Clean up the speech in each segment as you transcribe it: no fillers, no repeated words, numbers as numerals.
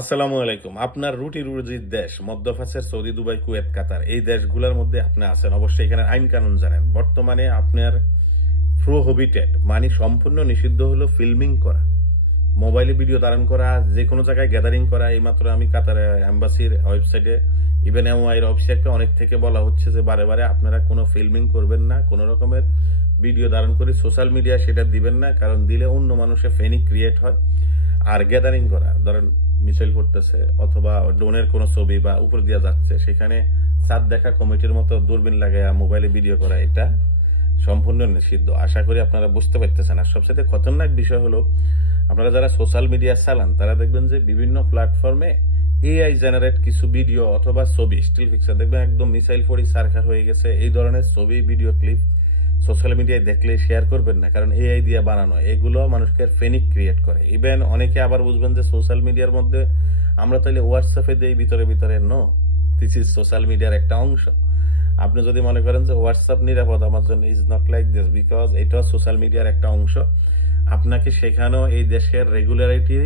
আসসালামু আলাইকুম। আপনার রুটি রুজির দেশ মধ্যপ্রাচ্যের সৌদি, দুবাই, কুয়েত, কাতার এই দেশগুলোর মধ্যে আপনি আছেন। অবশ্যই এখানে আইন কানুন জানেন। বর্তমানে আপনার প্রোহিবিটেড মানে সম্পূর্ণ নিষিদ্ধ হলো ফিল্মিং করা, মোবাইলে ভিডিও ধারণ করা, যেকোনো জায়গায় গ্যাদারিং করা। এইমাত্র আমি কাতার এম্বাসির ওয়েবসাইটে ইভেন এমওআই এর ওয়েবসাইটে অনেক থেকে বলা হচ্ছে যে বারে, বারে আপনারা কোনো ফিল্মিং করবেন না, কোনো রকমের ভিডিও ধারণ করে সোশ্যাল মিডিয়ায় সেটা দিবেন না। কারণ দিলে অন্য মানুষের ফেনি ক্রিয়েট হয়। আর গ্যাদারিং করা, ধরেন মিছিল করতেছে অথবা ড্রোনের কোনো ছবি বা উপর দিয়ে যাচ্ছে, সেখানে ছাদ দেখা কমিটির মতো দূরবীন লাগায়া মোবাইলে ভিডিও করা, এটা সম্পূর্ণ নিষিদ্ধ। আশা করি আপনারা বুঝতে পারতেছেন। আর সবচেয়ে খতরনাক বিষয় হলো, আপনারা যারা সোশ্যাল মিডিয়া চালান তারা দেখবেন যে বিভিন্ন প্ল্যাটফর্মে এআই জেনারেট কিছু ভিডিও অথবা ছবি, স্টিল পিকচার দেখবেন একদম মিসাইল ফড়ি সারখার হয়ে গেছে। এই ধরনের ছবি, ভিডিও ক্লিপ সোশ্যাল মিডিয়ায় দেখলে শেয়ার করবেন না, কারণ এআই দিয়ে বানানো এগুলো মানুষকে ফেনিক ক্রিয়েট করে। ইভেন অনেকে আবার বুঝবেন যে সোশ্যাল মিডিয়ার মধ্যে আমরা তাহলে হোয়াটসঅ্যাপে দেই ভিতরে ভিতরে, নো, দিস ইজ সোশ্যাল মিডিয়ার একটা অংশ। আপনি যদি মনে করেন যে হোয়াটসঅ্যাপ নিরাপদ, আমার জন্য is not like this, because এটাও সোশ্যাল মিডিয়ার একটা অংশ। আপনাকে সেখানেও এই দেশের রেগুলারিটি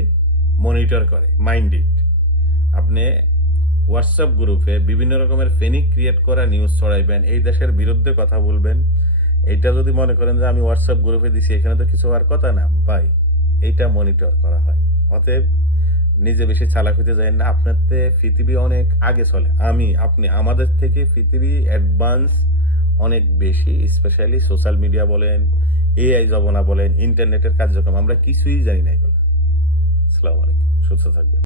মনিটর করে, মাইন্ড ইট। আপনি হোয়াটসঅ্যাপ গ্রুপে বিভিন্ন রকমের ফেনিক ক্রিয়েট করা নিউজ ছড়াইবেন, এই দেশের বিরুদ্ধে কথা বলবেন, এইটা যদি মনে করেন যে আমি হোয়াটসঅ্যাপ গ্রুপে দিছি এখানে তো কিছু হওয়ার কথা না, ভাই, এইটা মনিটর করা হয়। অতএব নিজে বেশি চালাক হইতে যায় না। আপনার পৃথিবী অনেক আগে চলে, আপনি আমাদের থেকে পৃথিবী অ্যাডভান্স অনেক বেশি, স্পেশালি সোশ্যাল মিডিয়া বলেন, এআই জমানা বলেন, ইন্টারনেটের কার্যক্রম, আমরা কিছুই জানি না এগুলো। আসসালামু আলাইকুম, সুস্থ থাকবেন।